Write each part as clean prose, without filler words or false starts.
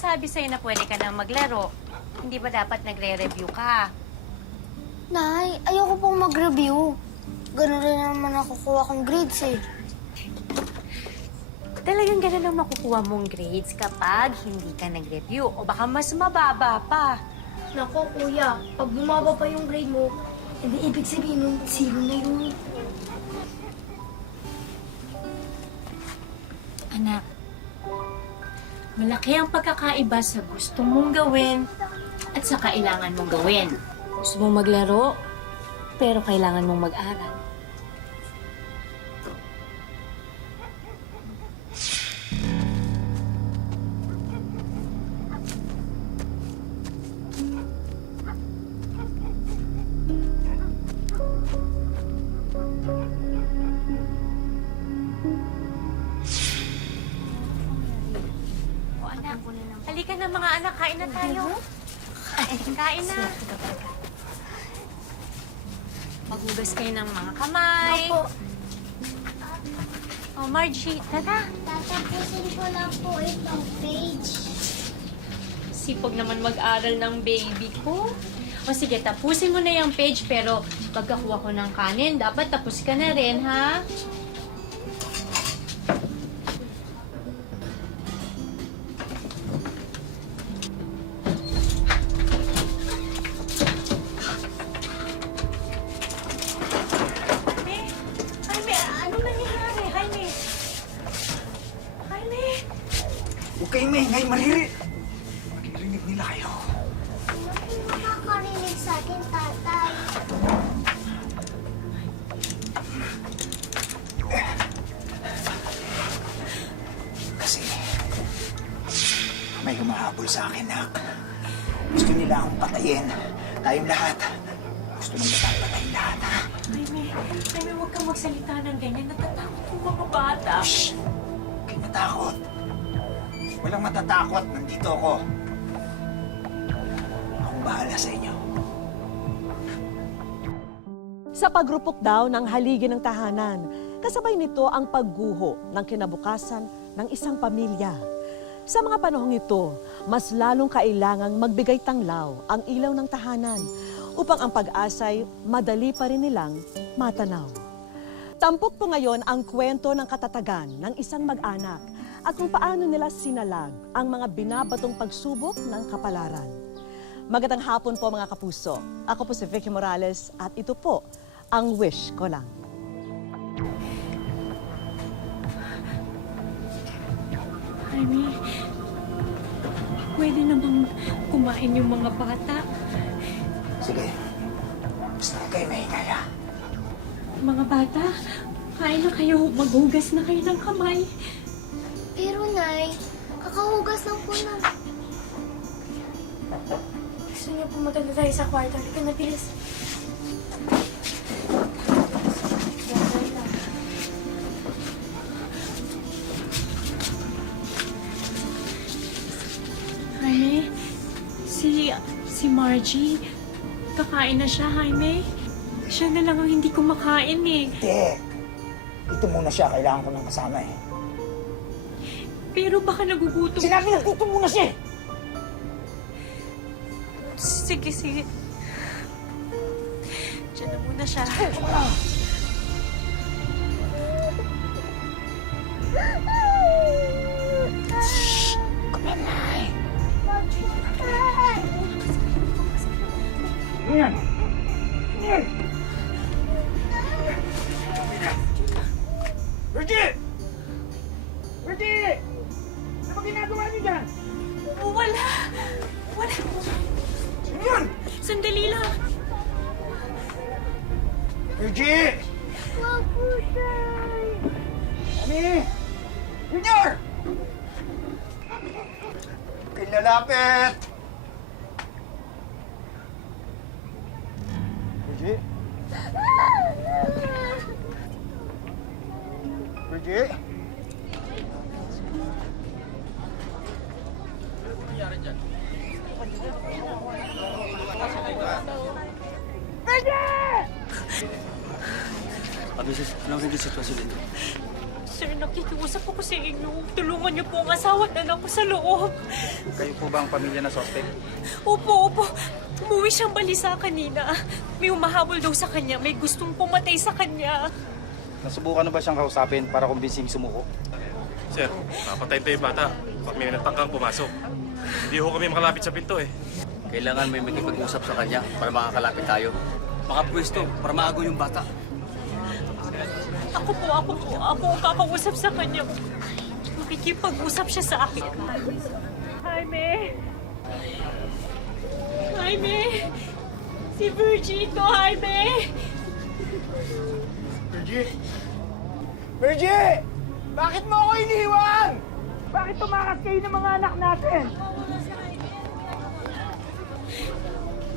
nagsabi sa'yo na pwede ka nang maglaro? Hindi ba dapat nagre-review ka? Nay, ayoko pong mag-review. Ganun rin naman nakukuha kong grades eh. Talagang ganun ang makukuha mong grades kapag hindi ka nag-review o baka mas mababa pa. Nako, kuya, pag bumaba pa yung grade mo, hindi ibig sabihin nun, zero na yun. Anak, malaki ang pagkakaiba sa gusto mong gawin at sa kailangan mong gawin. Gusto mong maglaro, pero kailangan mong mag-aral. O anak, halika na mga anak, kain na tayo. Kain na. Maghugas kayo ng mga kamay. Opo. Oh, Margie, tara. Tatapusin ko lang po itong page. Sipag naman mag-aral ng baby ko. O sige, tapusin mo na yung page, pero pagkakuha ko ng kanin, dapat tapos ka na rin, ha? Jaime, ano nangyayari? Jaime! Jaime! Huwag kayo maingay, mariri! Maririnig nila kayo. Hindi makakarinig sa akin, tatay. Kasi may humahabol sa akin, Nak. Gusto nila akong patayin. Tayong lahat. Gusto nila tayong patayin lahat, ha? Jaime, huwag kang magsalita ng ganyan. Natatakot yung mga bata. Shh! Huwag kayo matakot. Walang matatakot. Nandito ako. Akong bahala sa inyo. Sa pagrupok daw ng haligi ng tahanan, kasabay nito ang pagguho ng kinabukasan ng isang pamilya. Sa mga panahong ito, mas lalong kailangang magbigay tanglaw ang ilaw ng tahanan upang ang pag-asay madali pa rin nilang matanaw. Tampok po ngayon ang kwento ng katatagan ng isang mag-anak at kung paano nila sinalag ang mga binabatong pagsubok ng kapalaran. Magandang hapon po mga kapuso. Ako po si Vicky Morales at ito po ang Wish Ko Lang. Jaime, pwede namang kumain yung mga bata. Sige. Basta huwag kayo maingay, ha? Mga bata, kain na kayo. Maghugas na kayo ng kamay. Pero, Nay, kakahugas lang po na. Gusto niyo pumunta na tayo sa kwarto. Halika na, bilis. Jaime, si Margie, kakain na siya, Jaime. Siya na lang ang hindi kumakain eh. Hindi. Ito muna siya. Kailangan ko ng kasama, eh. Pero baka nagugutom. Sinabi na dito muna siya! Sige, sige. Diyan na muna siya. Yan! Yan! Virgie! Virgie! Ano ba ginagawa niyo dyan? Wala. Wala. Sino yun? Sandali lang. Virgie! Wag po siya. Ami! Junior! Kay lalapit! Virgie? Virgie? Abi, sis, anong hindi sitwasyon dito? Sir, nakikiusap ako sa inyo. Tulungan niyo po ang asawa at anak ko sa loob. Kayo po ba ang pamilya na suspect? Opo. Umuwi siyang balisa kanina. May humahabol daw sa kanya. May gustong pumatay sa kanya. Nasubukan na ba siyang kausapin para kumbinsing sumuko? Sir, papatayin tayo yung bata pag may nagtangkang pumasok. Hindi ho kami makalapit sa pinto eh. Kailangan may makipag-usap sa kanya para makakalapit tayo. Makapwesto para maago yung bata. Ako ang kakausap sa kanya. Makikipag-usap siya sa akin. Jaime! Si Virgie ito, Jaime! Virgie! Bakit mo ako iniwan? Bakit tumakas kayo ng mga anak natin?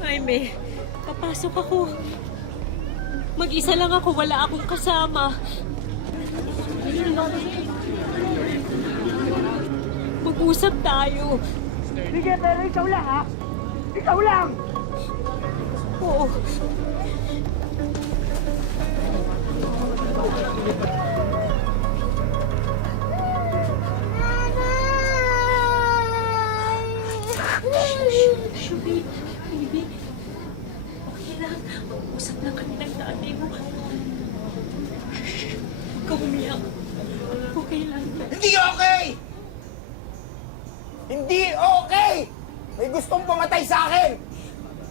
Jaime, papasok ako. Mag-isa lang ako, wala akong kasama. Mag-usap tayo. Sige, pero ikaw lang, ha? Ikaw lang! Oo. Shh, baby. Okay lang. Mag-usap lang kami ng tatay mo. Shh, huwag ka umiyak. Okay lang. Hindi okay! Hindi okay! May gustong pumatay sa akin!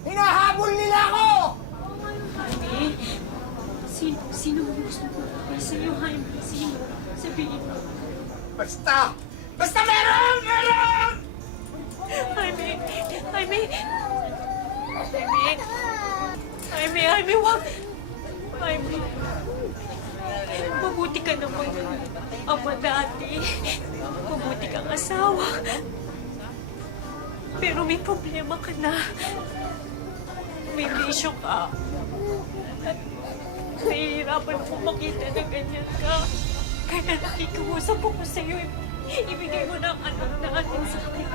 Hinahabol nila ako! Jaime, sino mo gusto ko? Sa'yo, Jaime. Sino? Sabihin mo. Basta! Basta meron! Meron! Jaime, wag! Jaime, mabuti ka naman ama dati. Mabuti kang asawa. Pero may problema ka na. May bisyo ka. At nahihirapan mo makita na ganyan ka. Kaya nakikiusap ako sa'yo. Ibigay mo na ang anak natin sa akin.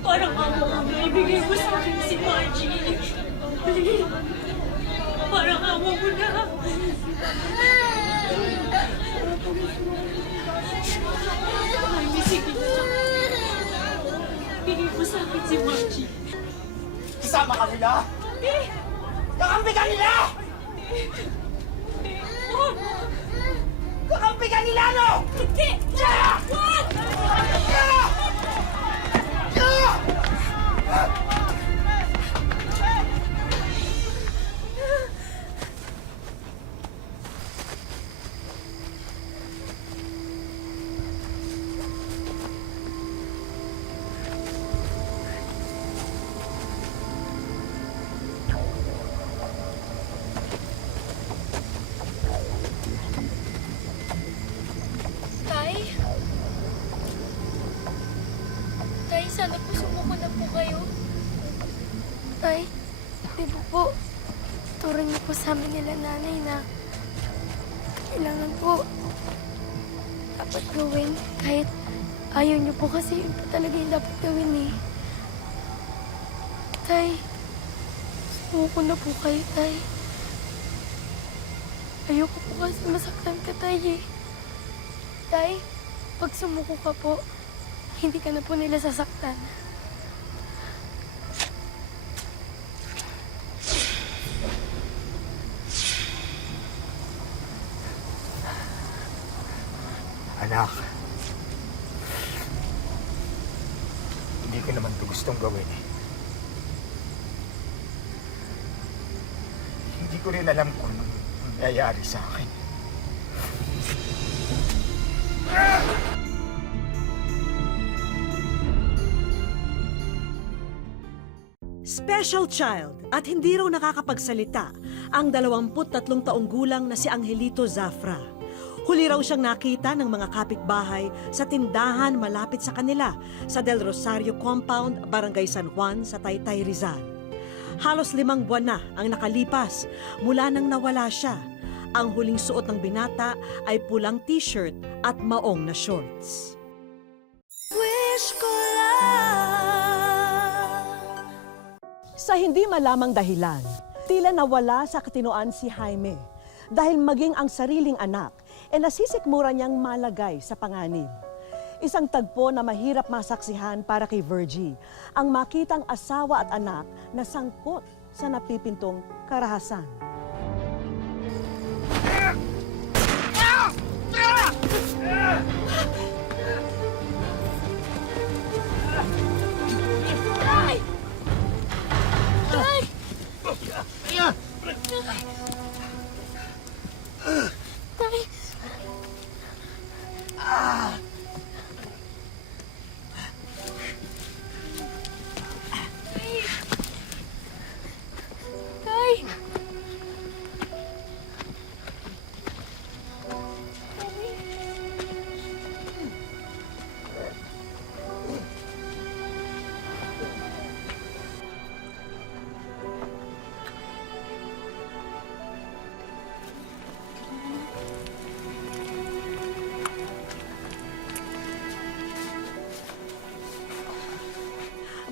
Parang amo mo na ibigay mo sa akin si Margie. Please. Parang amo mo na. Ay, sige na. Ibigay mo sa akin si Margie. Isama ka nila! Kakampi ka nila! Kakampi ka nila, no? Hindi! Yeah! Wag! Yeah! Yeah! Tay, sana po sumuko na po kayo. Tay, di ba po, turo niyo po sa amin nila nanay na kailangan po dapat gawin kahit ayaw niyo po kasi yun po talaga yung dapat gawin eh. Tay, sumuko na po kayo, Tay. Ayoko po kasi masaktan ka, Tay eh. Tay, pag sumuko ka po, hindi ka na po nila sasaktan. Anak, hindi ko naman ito gustong gawin eh. Hindi ko rin alam kung anong nangyayari sa akin. Special child at hindi raw nakakapagsalita ang 23 taong gulang na si Angelito Zafra. Huli raw siyang nakita ng mga kapitbahay sa tindahan malapit sa kanila sa Del Rosario Compound, Barangay San Juan sa Taytay, Rizal. Halos 5 buwan na ang nakalipas mula nang nawala siya. Ang huling suot ng binata ay pulang t-shirt at maong na shorts. Wish ko Sa hindi malamang dahilan, tila nawala sa katinoan si Jaime dahil maging ang sariling anak, nasisikmura niyang malagay sa panganib. Isang tagpo na mahirap masaksihan para kay Virgie, ang makitang asawa at anak na sangkot sa napipintong karahasan. Tay!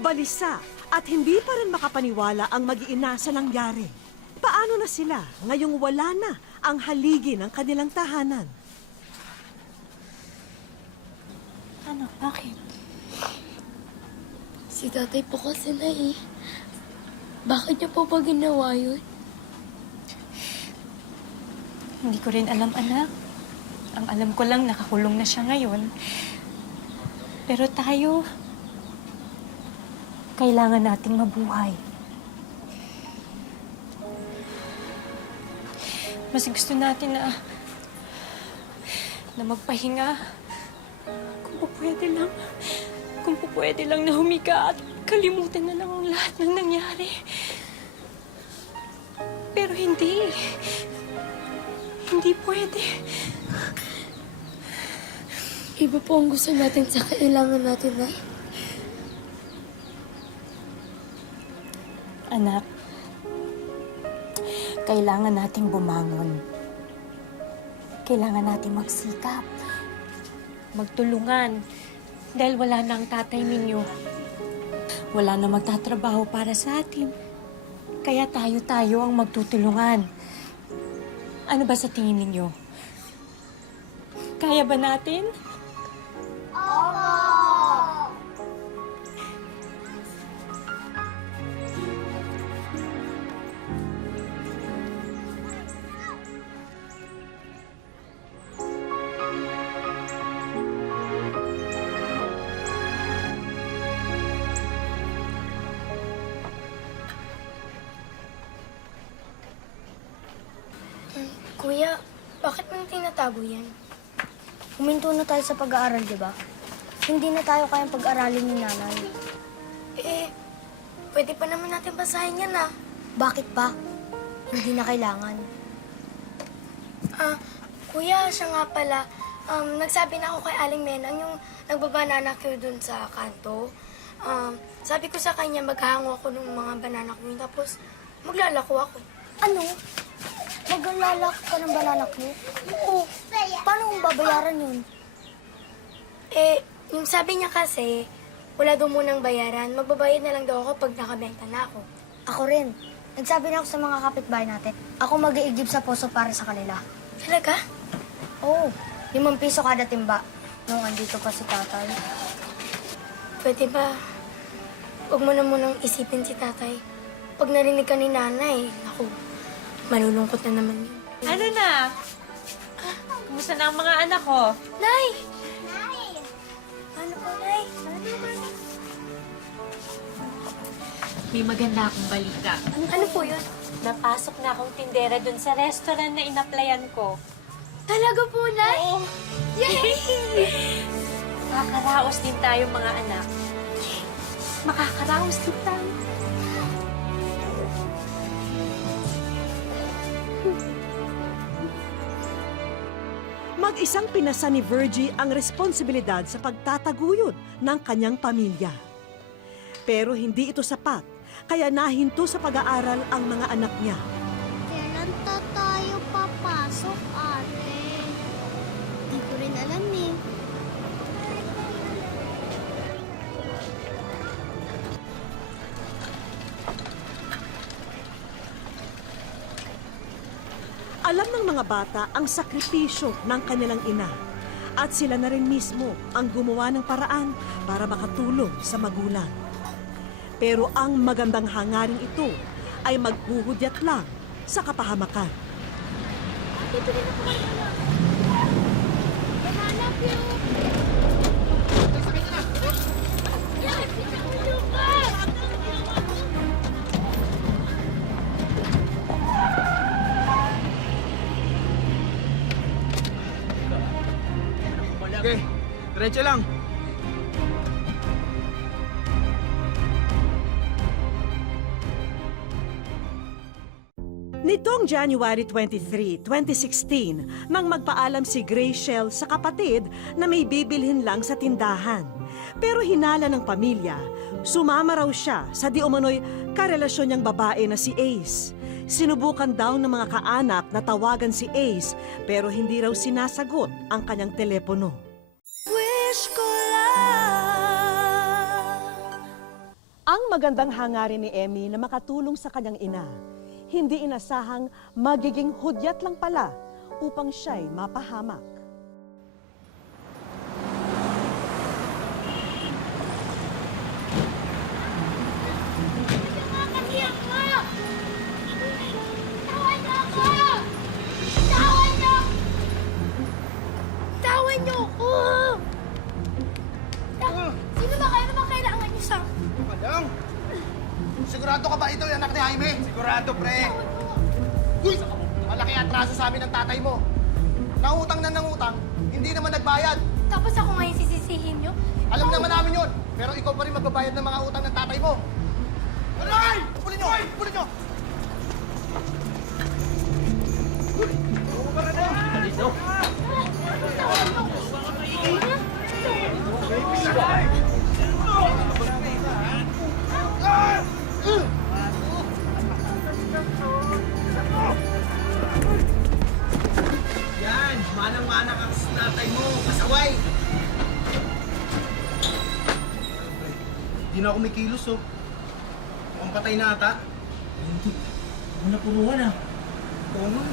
Balisa at hindi pa rin makapaniwala ang mag-iina sa nangyari. Paano na sila ngayong wala na ang haligi ng kanilang tahanan? Ano, bakit? Si tatay po kasi na eh. Bakit niya po ba ginawa yun? Hindi ko rin alam, anak. Ang alam ko lang, nakakulong na siya ngayon. Pero tayo, kailangan nating mabuhay. Mas gusto natin na magpahinga. Kung po pwede lang na humiga at kalimutan na lang ang lahat ng nangyari. Pero hindi. Hindi pwede. Iba po ang gusto natin sa kailangan natin na. Anak, kailangan nating bumangon. Kailangan nating magsikap. Magtulungan. Dahil wala na ang tatay ninyo. Wala na magtatrabaho para sa atin. Kaya tayo ang magtutulungan. Ano ba sa tingin ninyo? Kaya ba natin? Kuya, bakit mo tinatago yan? Huminto na tayo sa pag-aaral, di ba? Hindi na tayo kayang pag-aralin ni nanay. Eh, pwede pa naman natin basahin yan ah. Bakit pa? Hindi na kailangan. Kuya, siya nga pala. Nagsabi na ako kay Aling Menang yung nagbabanana queue dun sa kanto. Sabi ko sa kanya, maghahango ako ng mga banana queue, tapos maglalako ako. Ano? Maglalak ka ng banana queue? Oo. Paano mong babayaran yun? Eh, yung sabi niya kasi, wala daw munang bayaran. Magbabayad na lang daw ako pag nakabenta na ako. Ako rin. Nagsabi na ako sa mga kapitbahay natin. Ako mag-iigib sa poso para sa kanila. Talaga? Oo. 5 piso kada timba. Nung andito pa si tatay. Pwede ba? Huwag mo na munang isipin si tatay. Pag narinig ka ni nanay, ako, malulungkot na naman yun. Ano na? Kumusta na ang mga anak ko? Nay! Nay! Ano po, Nay? May maganda akong balita. Ano po yun? Napasok na akong tindera dun sa restaurant na inaplayan ko. Talaga po, Nay? Oo. Yay! Makakaraos din tayo mga anak. Makakaraos din tayo. Mag-isang pinasa ni Virgie ang responsibilidad sa pagtataguyod ng kanyang pamilya. Pero hindi ito sapat, kaya nahinto sa pag-aaral ang mga anak niya. Kailan tayo papasok, ate? Di ko rin alam eh. Alam ng mga bata ang sakripisyo ng kanilang ina. At sila na rin mismo ang gumawa ng paraan para makatulong sa magulang. Pero ang magandang hangaring ito ay maghuhudyat lang sa kapahamakan. Dito rin ako kayo. Hanap yun. Yan! Ano ka? Okay, diretso lang. Nitong January 23, 2016, nang magpaalam si Graciel sa kapatid na may bibilhin lang sa tindahan. Pero hinala ng pamilya, sumama raw siya sa di umano'y karelasyon niyang babae na si Ace. Sinubukan daw ng mga kaanak na tawagan si Ace pero hindi raw sinasagot ang kanyang telepono. Wish ko lang. Ang magandang hangarin ni Emmy na makatulong sa kanyang ina, hindi inasahang magiging hudyat lang pala upang siya'y mapahamak. Nakakatiyak mo! Tawan niyo ako! Tawan niyo! Tawan niyo ako! Sino ba kayo naman kailangan niyo sa... Madam! Sigurado ka ba ito yung anak ni Jaime? Sigurado, pre. Uy! Malaki atraso sa amin ng tatay mo. Nangutang na nangutang, hindi naman nagbayad. Tapos ako ngayon sisisihin niyo? Alam naman namin yun, pero ikaw pa rin magbabayad ng mga utang ng tatay mo. Alay! Pulin nyo! Pulin nyo! Yan! Manang-mana ka sa tatay mo, kasaway! Hindi na ako may kilos, oh. Mukhang patay na ata. Hindi. Ako na puruhan, ah. Oo nga.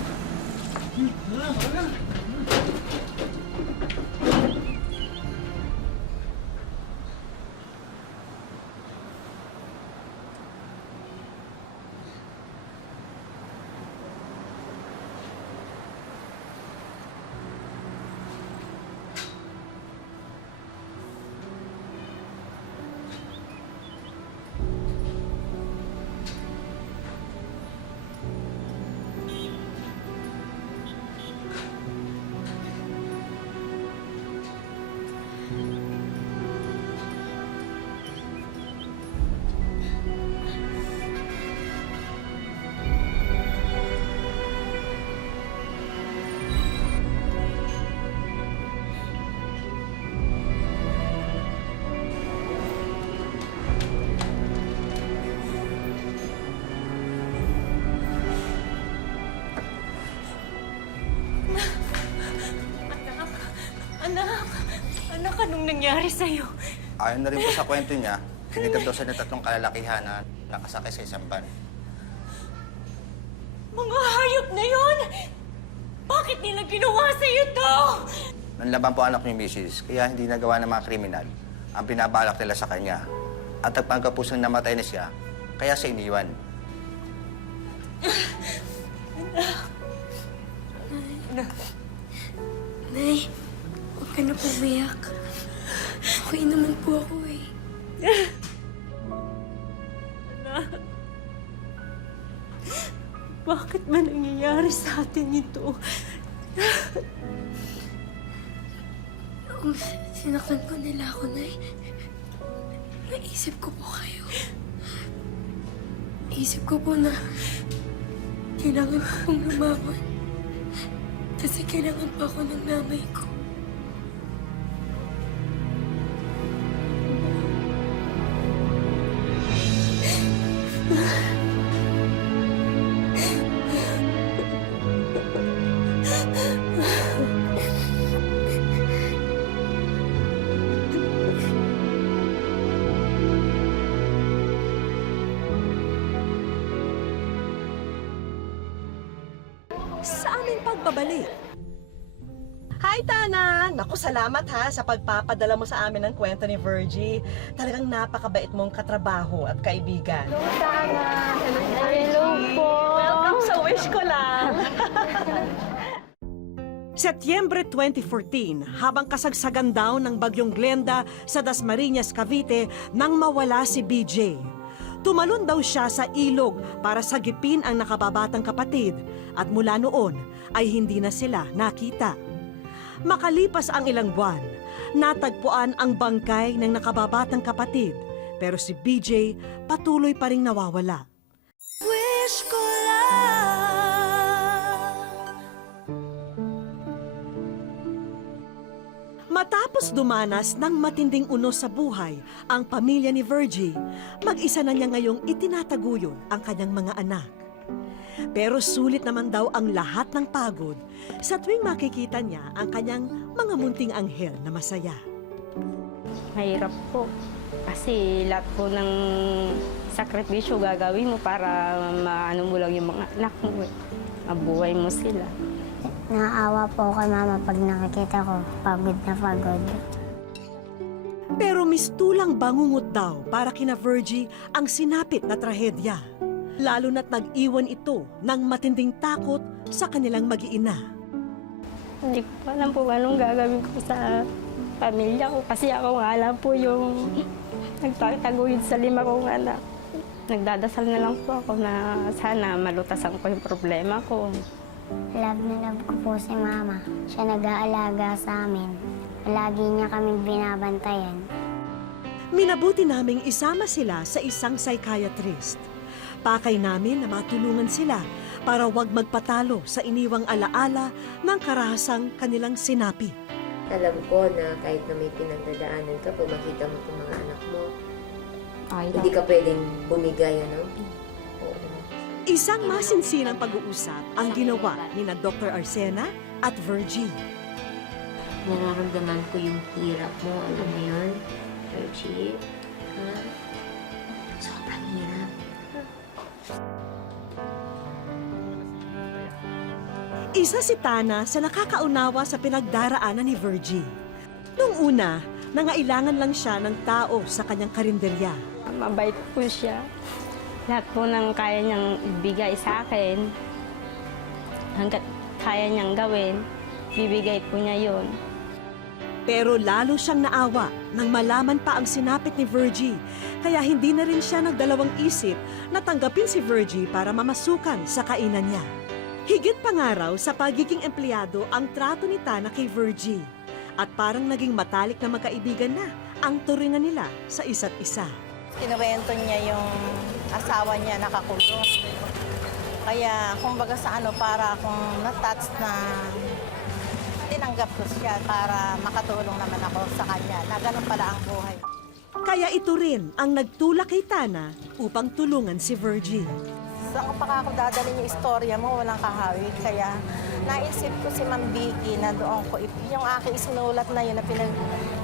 Wala. Anak, anong nangyari sa'yo? Ayon na rin po sa kwento niya, kinidap daw siya ng tatlong kalalakihan na nakasakay sa isang van. Mga hayop na yon! Bakit nila ginawa sa'yo to? Nanlaban po anak ni Mrs., kaya hindi nagawa ng mga kriminal ang binabalak nila sa kanya. At nagpanggap po siyang namatay na siya, kaya siya iniwan. Nay, huwag ka na pumayak. Okay naman po ako eh. Bakit ba nangyayari sa atin ito? Kung sinaktan po nila ako, Nay, naisip ko po kayo. Isip ko po na kailangan ko pong lumaban. Kasi kailangan pa ako ng nanay ko. sa aming pagbabalik. Hi, Tana! Naku, salamat ha sa pagpapadala mo sa amin ng kwento ni Virgie. Talagang napakabait mong katrabaho at kaibigan. Hello po. Welcome sa wish ko lang. Setyembre 2014, habang kasagsagan daw ng bagyong Glenda sa Dasmariñas, Cavite nang mawala si BJ. Tumalon daw siya sa ilog para sagipin ang nakababatang kapatid at mula noon ay hindi na sila nakita. Makalipas ang ilang buwan, natagpuan ang bangkay ng nakababatang kapatid pero si BJ patuloy pa ring nawawala. Wish ko Matapos dumanas ng matinding unos sa buhay ang pamilya ni Virgie, mag-isa na niya ngayong itinataguyod ang kanyang mga anak. Pero sulit naman daw ang lahat ng pagod sa tuwing makikita niya ang kanyang mga munting anghel na masaya. Mahirap po. Kasi lahat po ng sakripisyo gagawin mo para maano mo lang yung mga anak mo. Mabuhay mo sila. Naawa po kay mama pag nakikita ko, pagod na pagod. Pero mistulang bangungot daw para kina Virgie ang sinapit na trahedya. Lalo na't nag-iwan ito ng matinding takot sa kanilang mag-iina. Hindi ko alam po anong gagawin ko sa pamilya ko kasi ako nga lang po yung nagtataguyod sa 5 kong anak. Nagdadasal na lang po ako na sana malutasan ko yung problema ko. Love na love ko po si mama. Siya nag-aalaga sa amin. Lagi niya kaming binabantayan. Minabuti naming isama sila sa isang psychiatrist. Pakay namin na matulungan sila para wag magpatalo sa iniwang alaala ng karahasang kanilang sinapit. Alam ko na kahit na may pinagdadaanan ka, pag makita mo itong mga anak mo, hindi ka pwedeng bumigay, ano? Oo. Isang masinsinang pag-uusap ang ginawa ni na Dr. Arsena at Virgie. Nararamdaman ko yung hirap mo, alam mo yun, Virgie? Ha? Sobrang hirap. Isa si Tana sa nakakaunawa sa pinagdaraanan ni Virgie. Nung una, nangailangan lang siya ng tao sa kanyang karinderya. Mabait po siya. Lahat po ng kaya niyang ibigay sa akin, hanggat kaya niyang gawin, bibigay po niya yun. Pero lalo siyang naawa nang malaman pa ang sinapit ni Virgie, kaya hindi na rin siya nagdalawang isip na tanggapin si Virgie para mamasukan sa kainan niya. Higit pa nga raw sa pagiging empleyado ang trato ni Tana kay Virgie at parang naging matalik na magkaibigan na ang turingan nila sa isa't isa. Kinuwento niya yung asawa niya nakakulong. Kaya kumbaga sa para akong na-touch na tinanggap ko siya para makatulong naman ako sa kanya na ganun pala ang buhay. Kaya ito rin ang nagtulak kay Tana upang tulungan si Virgie. Saan ko pa ako dadalhin yung istorya mo, walang kahawig. Kaya naisip ko si Ma'am Vicky na doon ko, yung aking isinulat na yun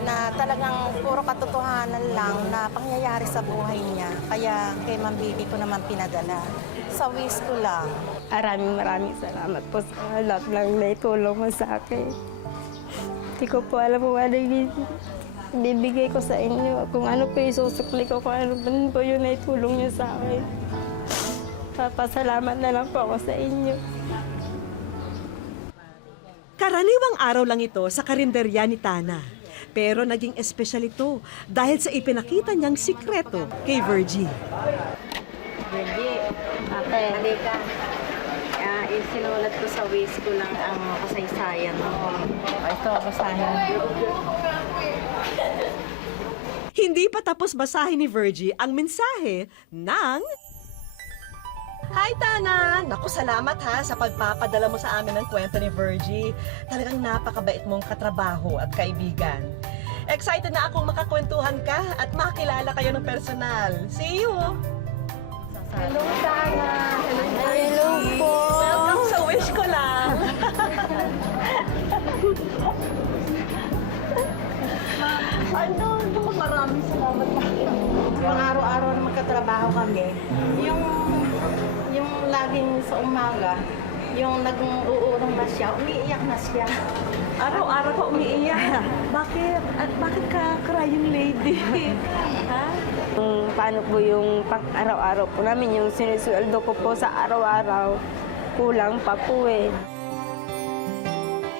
na talagang puro katotohanan lang na pangyayari sa buhay niya. Kaya kay Ma'am Vicky ko naman pinadala. Sa wish ko lang. Maraming salamat po sa lahat ng naitulong mo sa akin. Hindi ko po alam kung ano yung bibigay ko sa inyo. Kung ano po isusukli ko, kung ano po yung naitulong niyo sa akin. Papasalamat na lang po ako sa inyo. Karaniwang araw lang ito sa karinderya ni Tana. Pero naging espesyal ito dahil sa ipinakita niyang sikreto kay Virgie. Virgie, ate, halika. Isinulat ko sa wish ko lang ang kasaysayan mo. Ito, basahin. Hindi pa tapos basahin ni Virgie ang mensahe ng... Hi, Tana! Naku, salamat ha sa pagpapadala mo sa amin ng kwento ni Virgie. Talagang napakabait mong katrabaho at kaibigan. Excited na akong makakwentuhan ka at makilala kayo ng personal. See you! Hello, Tana. Hello po. Welcome sa wish ko lang. Maraming salamat po. Yung araw-araw na magkatrabaho kami, yung laging sa umaga, yung nag-uurong na siya, umiiyak na siya. Araw-araw ka umiiyak. Bakit? At bakit ka crying lady? Ha? Kung paano po yung pang-araw-araw po namin, yung sinusueldo ko po sa araw-araw, kulang pa po eh.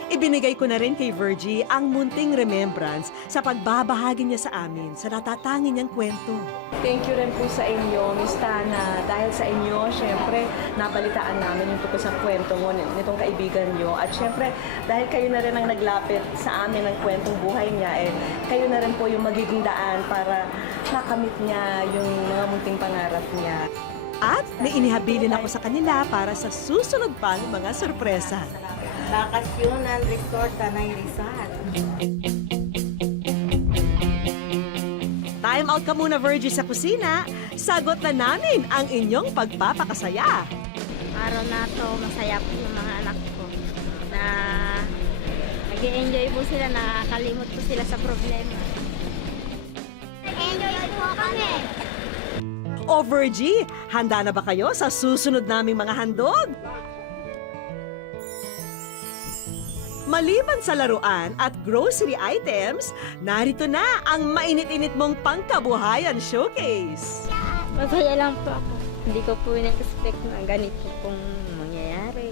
Ibinigay ko na rin kay Virgie ang munting remembrance sa pagbabahagi niya sa amin sa natatangin niyang kwento. Thank you rin po sa inyo, Miss Tana. Dahil sa inyo, syempre, nabalitaan namin yung tungkol sa kwento mo nitong kaibigan niyo. At syempre, dahil kayo na rin ang naglapit sa amin ng kwentong buhay niya, kayo na rin po yung magiging daan para makamit niya yung mga munting pangarap niya. At may inihabilin ako sa kanila para sa susunod pang mga sorpresa. Bakasyonan Resort Tanay Rizal. Time out ka muna, Virgie, sa kusina. Sagot na namin ang inyong pagpapakasaya. Araw na to, masaya po yung mga anak ko na nag-enjoy po sila, nakakalimot po sila sa problema. Enjoy po kami! O Virgie, handa na ba kayo sa susunod naming mga handog? Maliban sa laruan at grocery items, narito na ang mainit-init mong pangkabuhayan showcase. Masaya lang po ako. Hindi ko po in-expect na ganito pong mangyayari.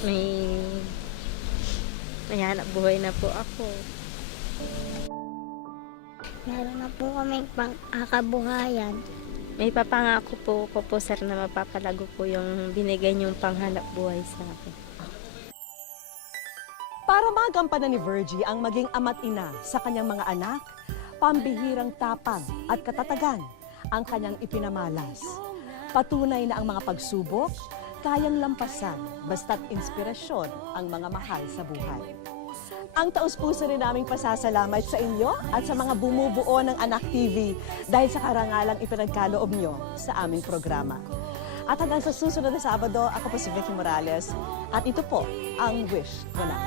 May hanap buhay na po ako. Meron na po kami pang-akabuhayan. May papangako po sir na mapapalago po yung binigay niyong panghanap buhay sa akin. Para magampanan ni Virgie ang maging ama't ina sa kanyang mga anak, pambihirang tapang at katatagan ang kanyang ipinamalas. Patunay na ang mga pagsubok, kayang lampasan basta't inspirasyon ang mga mahal sa buhay. Ang taus-puso rin naming pasasalamat sa inyo at sa mga bumubuo ng Anak TV dahil sa karangalang ipinagkaloob nyo sa aming programa. At hanggang sa susunod na Sabado, ako po si Vicky Morales at ito po ang Wish Mo Na.